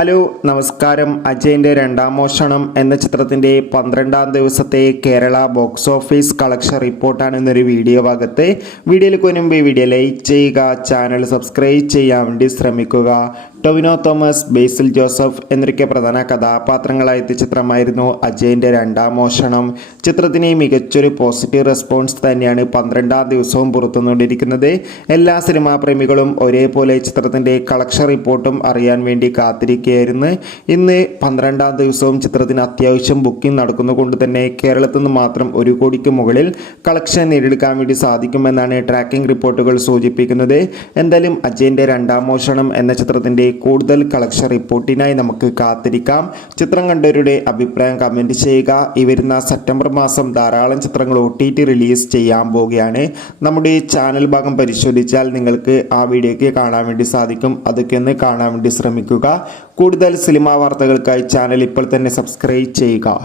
Hello നമസ്കാരം. അജയൻ്റെ രണ്ടാം മോഷണം എന്ന ചിത്രത്തിൻ്റെ 12ാം ദിവസത്തെ കേരള ബോക്സ് ഓഫീസ് കളക്ഷൻ റിപ്പോർട്ടാണ് ഇന്നൊരു വീഡിയോ ഭാഗത്ത്. വീഡിയോയിൽ മുൻപ് വീഡിയോ ലൈക്ക് ചെയ്യുക, ചാനൽ സബ്സ്ക്രൈബ് ചെയ്യാൻ വേണ്ടി ശ്രമിക്കുക. ടൊവിനോ തോമസ്, ബേസിൽ ജോസഫ് എന്നൊക്കെ പ്രധാന കഥാപാത്രങ്ങളായ ചിത്രമായിരുന്നു അജയൻ്റെ രണ്ടാം മോഷണം. ചിത്രത്തിന് മികച്ചൊരു പോസിറ്റീവ് റെസ്പോൺസ് തന്നെയാണ് 12ാം ദിവസവും പുറത്തുകൊണ്ടിരിക്കുന്നത്. എല്ലാ സിനിമാ പ്രേമികളും ഒരേപോലെ ചിത്രത്തിൻ്റെ കളക്ഷൻ റിപ്പോർട്ടും അറിയാൻ വേണ്ടി കാത്തിരിക്കുകയായിരുന്നു. ഇന്ന് 12ാം ദിവസവും ചിത്രത്തിന് അത്യാവശ്യം ബുക്കിംഗ് നടക്കുന്നതുകൊണ്ട് തന്നെ കേരളത്തിൽ നിന്ന് മാത്രം 1 കോടിക്ക് മുകളിൽ കളക്ഷൻ നേടിയെടുക്കാൻ വേണ്ടി സാധിക്കുമെന്നാണ് ട്രാക്കിംഗ് റിപ്പോർട്ടുകൾ സൂചിപ്പിക്കുന്നത്. എന്തായാലും അജയൻ്റെ രണ്ടാം മോഷണം എന്ന ചിത്രത്തിൻ്റെ കൂടുതൽ കളക്ഷൻ റിപ്പോർട്ടിനായി നമുക്ക് കാത്തിരിക്കാം. ചിത്രം കണ്ടവരുടെ അഭിപ്രായം കമൻറ്റ് ചെയ്യുക. ഈ വരുന്ന സെപ്റ്റംബർ മാസം ധാരാളം ചിത്രങ്ങൾ OTT റിലീസ് ചെയ്യാൻ പോവുകയാണ്. നമ്മുടെ ചാനൽ ഭാഗം പരിശോധിച്ചാൽ നിങ്ങൾക്ക് ആ വീഡിയോയ്ക്ക് കാണാൻ വേണ്ടി സാധിക്കും. അതൊക്കെ ഒന്ന് കാണാൻ വേണ്ടി ശ്രമിക്കുക. കൂടുതൽ സിനിമാ വാർത്തകൾക്കായി ചാനൽ ഇപ്പോൾ തന്നെ സബ്സ്ക്രൈബ് ചെയ്യുക.